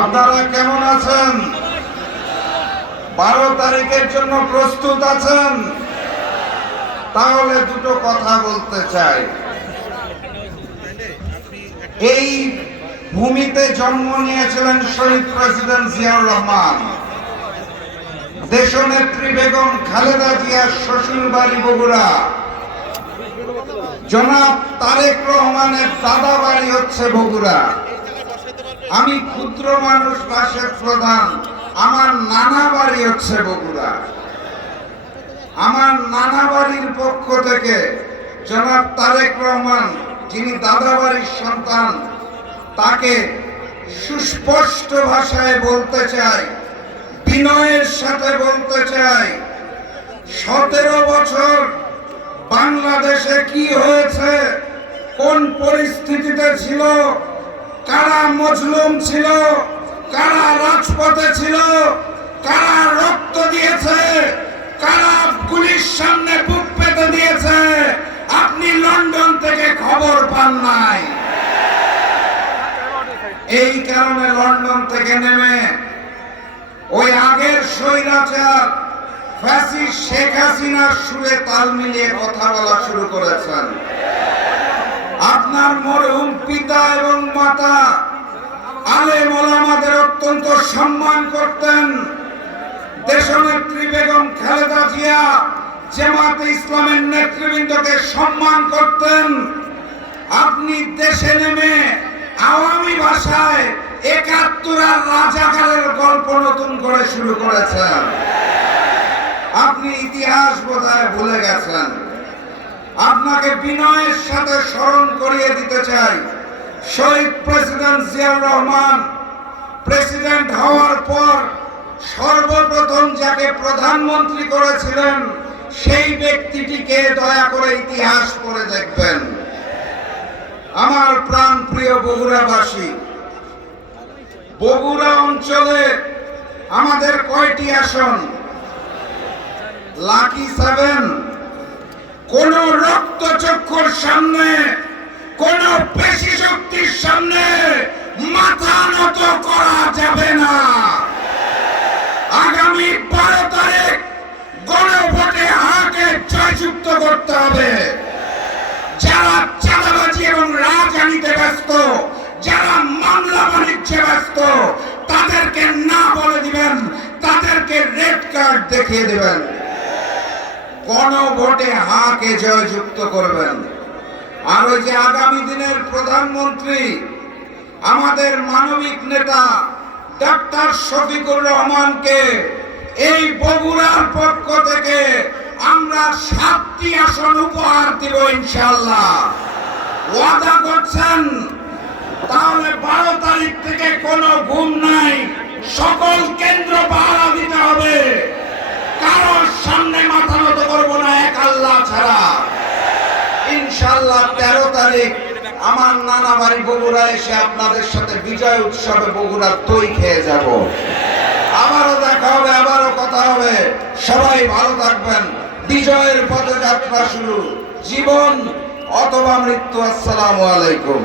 আপনারা কেমন আছেন? বারো তারিখের জন্য প্রস্তুত আছেন? তাহলে দুটো কথা বলতে চাই। এই ভূমিতে জন্ম নিয়েছিলেন শহীদ প্রেসিডেন্ট জিয়াউর রহমান। দেশনেত্রী বেগম খালেদা জিয়ার শ্বশুর বাড়ি বগুড়া। জনাব তারেক রহমানের দাদা বাড়ি হচ্ছে বগুড়া। আমি ক্ষুদ্র মানুষ বাসের প্রধান। আমার নানা বাড়ি হচ্ছে বগুড়া। আমার নানা বাড়ির পক্ষ থেকে জনাব তারেক রহমান, যিনি দাদা বাড়ির সন্তান, তাকে সুস্পষ্ট ভাষায় বলতে চাই, বিনয়ের সাথে বলতে চাই, সতেরো বছর বাংলাদেশে কি হয়েছে, কোন পরিস্থিতিতে ছিল কারা মজলুম ছিল? কারা রাজপথে ছিল? কারা রক্ত দিয়েছে? কারা গুলির সামনে বুক পেতে দিয়েছে? আপনি লন্ডন থেকে খবর পান নাই। এই কারণে লন্ডন থেকে নেমে ওই আগের স্বৈরাচার ফ্যাসি শেখ হাসিনার সুরে তাল মিলিয়ে কথা বলা শুরু করেছেন। আপনার মরহুম পিতা এবং মাতা আলেম ওলামাদের অত্যন্ত সম্মান করতেন। দেশনেত্রী বেগম খালেদা জিয়া জামাতে ইসলামের নেতৃবৃন্দকে সম্মান করতেন। আপনি দেশে নেমে আওয়ামী ভাষায় একাত্তর আর রাজাকারের গল্প নতুন করে শুরু করেছেন। আপনি ইতিহাস বোধহয় ভুলে গেছেন। আপনাকে বিনয়ের সাথে স্মরণ করিয়ে দিতে চাই। শহীদ প্রেসিডেন্ট জিয়াউর রহমান, প্রেসিডেন্ট হওয়ার পর সর্বপ্রথম যাকে প্রধানমন্ত্রী করেছিলেন, সেই ব্যক্তিটিকে দয়া করে ইতিহাস করে দেখবেন। আমার প্রাণ প্রিয় বগুড়াবাসী, বগুড়া অঞ্চলে আমাদের কয়টি আসন? লাকি সেভেন কোন রক্তচক্ষুর সামনে, কোন পেশি শক্তির সামনে মাথা নত করা যাবে না। আগামী বারো তারিখ গণভোটে হাকে জয়যুক্ত করতে হবে। যারা চাঁদাবাজি এবং রাজনীতিতে ব্যস্ত, যারা মামলা বাণিজ্যে ব্যস্ত, তাদেরকে না বলে দিবেন, তাদেরকে রেড কার্ড দেখিয়ে দেবেন। গণভোটে হাকে জয়যুক্ত করবেন। আর ওই যে আগামী দিনের প্রধানমন্ত্রী, আমাদের মানবিক নেতা ডাক্তার শফিকুর রহমানকে এই বগুড়ার পক্ষ থেকে আমরা সাতটি আসন উপহার দিব ইনশাল্লাহ ওয়াদা করছেন, তাহলে বারো তারিখ থেকে ইনশাল্লাহ তেরো তারিখ আমার নানা বাড়ি বগুড়া এসে আপনাদের সাথে বিজয় উৎসবে বগুড়ার দই খেয়ে যাব। আবারও দেখা হবে, আবারও কথা হবে। সবাই ভালো থাকবেন। বিজয়ের পথযাত্রা শুরু। জীবন অথবা মৃত্যু, আসসালামু আলাইকুম।